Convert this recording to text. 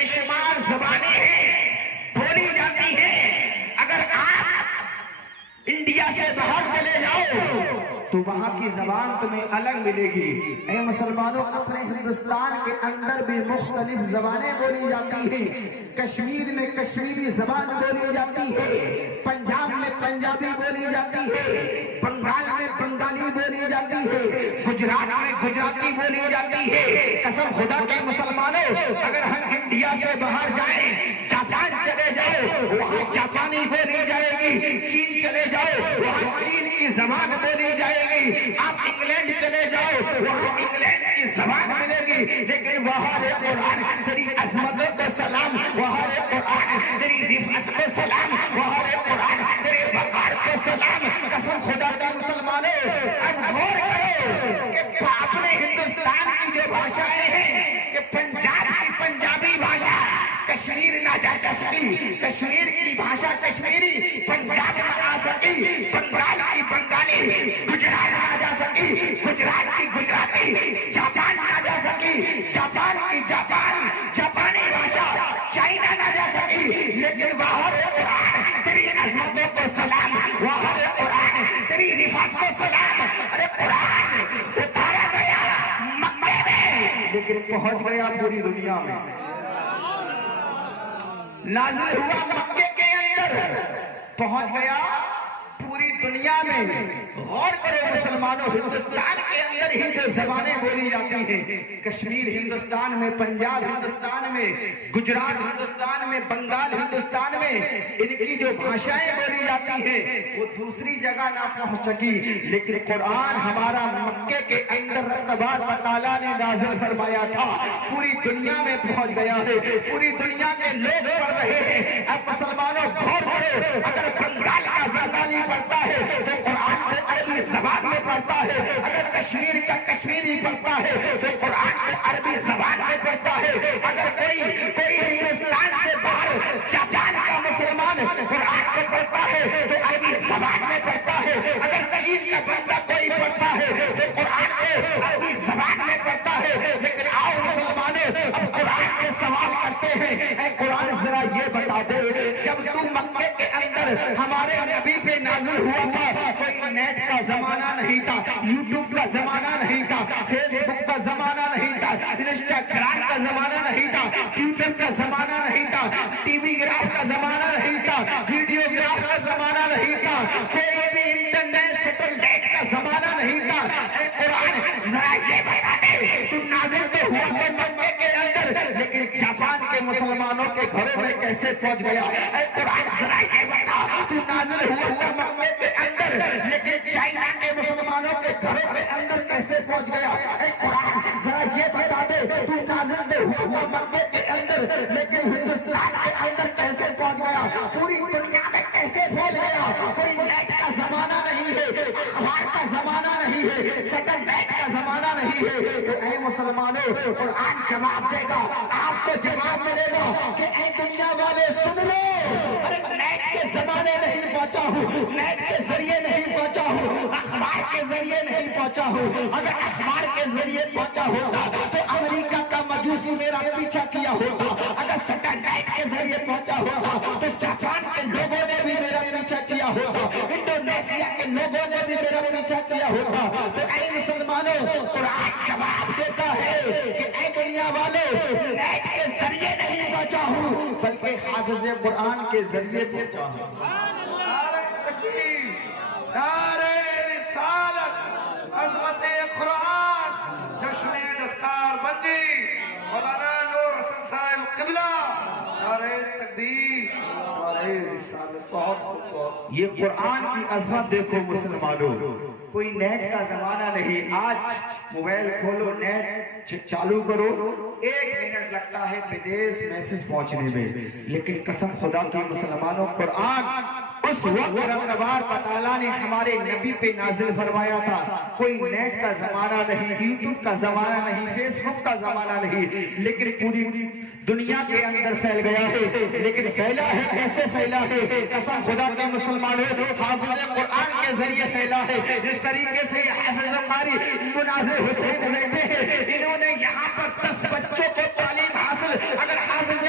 بے شمار زبانیں ہیں بولی جاتی ہیں. اگر آپ انڈیا سے باہر چلے جاؤ تو وہاں کی زبان تمہیں الگ ملے گی. اے مسلمانوں، اپنے ہندوستان کے اندر بھی مختلف زبانیں بولی جاتی ہیں. کشمیر میں کشمیری زبان بولی جاتی ہے، پنجاب میں پنجابی بولی جاتی ہے، بنگال میں بنگالی بولی جاتی ہے، گجرات میں گجراتی بولی جاتی ہے. قسم خدا کے مسلمانوں، اگر ہم انڈیا سے باہر جائیں، جاپان چلے جاؤ وہاں جاپانی بولی جائے گی، چین چلے جاؤ وہاں چین کی زبان بولی جائے گی، آپ انگلینڈ چلے جاؤ وہاں انگلینڈ کی زبان ملے گی. لیکن وہاں قرآن تیری عظمت کو سلام، وہاں قرآن تیری رفعت کو سلام، وہاں قرآن تیرے وقار کو سلام. قسم خدا کا مسلمانوں، اب غور کرو کہ اپنے ہندوستان کی جو بھاشائیں ہیں کہ پنجاب کی پنجابی بھاشا کشمیر نہ جا سکی، کشمیر کی بھاشا کشمیری پنجاب نہ آ سکی، بنگال کی بنگالی گجرات نہ جا سکی، گجرات کی گجراتی جاپان نہ جا سکی، جاپان کی جاپانی بھاشا چائنا نہ جا سکی. لیکن وہاں قرآن تیری عظمتوں کو سلام، وہاں قرآن تیری رفعت کو سلام. ارے قرآن اتارا گیا مکے میں لیکن پہنچ گیا پوری دنیا میں. نازل ہوا مکے کے اندر، پہنچ گیا پوری دنیا میں. غور کرو مسلمانوں، ہندوستان کے اندر ہی جو زبانیں بولی جاتی ہیں، کشمیر ہندوستان میں، پنجاب ہندوستان میں، گجرات ہندوستان میں، بنگال ہندوستان میں، ان کی جو بھاشائیں بولی جاتی ہیں وہ دوسری جگہ نہ پہنچ سکی. لیکن قرآن ہمارا مکے کے اندر تبارک تعالیٰ نے نازل فرمایا تھا، پوری دنیا میں پہنچ گیا ہے، پوری دنیا کے لوگ پڑھ رہے ہیں. اب مسلمانوں غور کرو، اگر بنگال کا بنگالی پڑھتا ہے تو قرآن کو اچھی زبان میں پڑھتا ہے، اگر کشمیر کا کشمیری پڑھتا ہے تو قرآن کو عربی زبان میں پڑھتا ہے. اگر کوئی ہندوستان سے باہر جاپان کا مسلمان قرآن کو پڑھتا ہے تو عربی زبان میں پڑھتا ہے. اگر چین کا بندہ کوئی پڑھتا ہے تو قرآن کو عربی زبان میں پڑھتا ہے. لیکن آؤ مسلمانوں، اب قرآن سے سوال کرتے ہیں، اے قرآن ذرا یہ بتا دے، جب تم مکے کے اندر ہمارے نبی پہ نازل ہوا تھا، کوئی نیٹ کا زمانہ نہیں تھا، یوٹیوب کا زمانہ نہیں تھا، فیس بک کا زمانہ نہیں تھا، انسٹاگرام کا زمانہ نہیں تھا، ٹویٹر کا زمانہ نہیں تھا، ٹی وی گراف کا زمانہ نہیں تھا، ویڈیو گراف کا زمانہ نہیں تھا، کوئی بھی انٹرنیٹ سیٹلائٹ کا زمانہ نہیں تھا. اے قرآن ذرا یہ بتا دے، تم نازل تو ہوا تھا مکے کے اندر، لیکن جاپان کے مسلمانوں کے گھروں میں کیسے پہنچ گیا؟ اے قرآن ذرا یہ بتا، تم نازل ہوا تھا مکے کے اندر لیکن چائنا کے مسلمانوں کے گھروں کے اندر کیسے پہنچ گیا؟ اے قرآن ذرا یہ بتا دے، تم نازل ہوا تھا مکے کے اندر لیکن ہندوستان کے اندر کیسے پہنچ گیا؟ پوری دنیا میں کیسے پھیل گیا؟ کوئی نیٹ کا زمانہ نہیں ہے، اخبار کا زمانہ نہیں ہے، سیٹلائٹ کا زمانہ نہیں ہے. تو اے مسلمانوں، قرآن جواب دے گا، آپ کو جواب ملے گا کہ اے دنیا والے سن لو، ارے نیٹ کے زمانے نہیں پہنچا ہوں، نیٹ کے ذریعے نہیں پہنچا ہوں، اخبار کے ذریعے نہیں پہنچا ہوں. اگر اخبار کے ذریعے پہنچا ہوتا تو امریکہ کا مجوسی میرا پیچھا کیا ہوتا. اگر سیٹلائٹ کے ذریعے پہنچا ہوتا تو جاپان کے لوگوں نے بھی میرا پیچھا کیا ہوتا، انڈونیشیا کے لوگوں نے بھی میرا پیچھا کیا ہوتا. تو اے مسلمانوں، قرآن جواب دیتا ہے کہ اے دنیا والوں، نیٹ کے ذریعے نہیں پہنچا ہوں بلکہ حافظ قرآن کے ذریعے پہنچا ہوں. نعرہ رسالت، عظمت قرآن، جشن دستار بندی، مولانا نور حسن صاحب قبلہ، نعرہ تکبیر، نعرہ رسالت. بہت یہ قرآن کی عظمت دیکھو مسلمانوں. کوئی نیٹ کا زمانہ نہیں. آج موبائل کھولو، نیٹ چالو کرو، 1 منٹ لگتا ہے بدیس میسج پہنچنے میں. لیکن قسم خدا کی مسلمانوں، قرآن اس وقت رب تبارک تعالیٰ نے ہمارے نبی پہ نازل فرمایا تھا. کوئی نیٹ کا زمانہ نہیں، یوٹیوب کا زمانہ نہیں، فیس بک کا زمانہ نہیں، لیکن پوری دنیا کے اندر پھیل گیا ہے. لیکن پھیلا ہے کیسے پھیلا ہے؟ قسم خدا کے مسلمانوں، حافظ قرآن کے ذریعے پھیلا ہے. جس طریقے سے حافظ قاری مناظر حسین بیٹھے ہیں، انہوں نے یہاں پر 10 بچوں کو تعلیم حاصل. اگر حافظ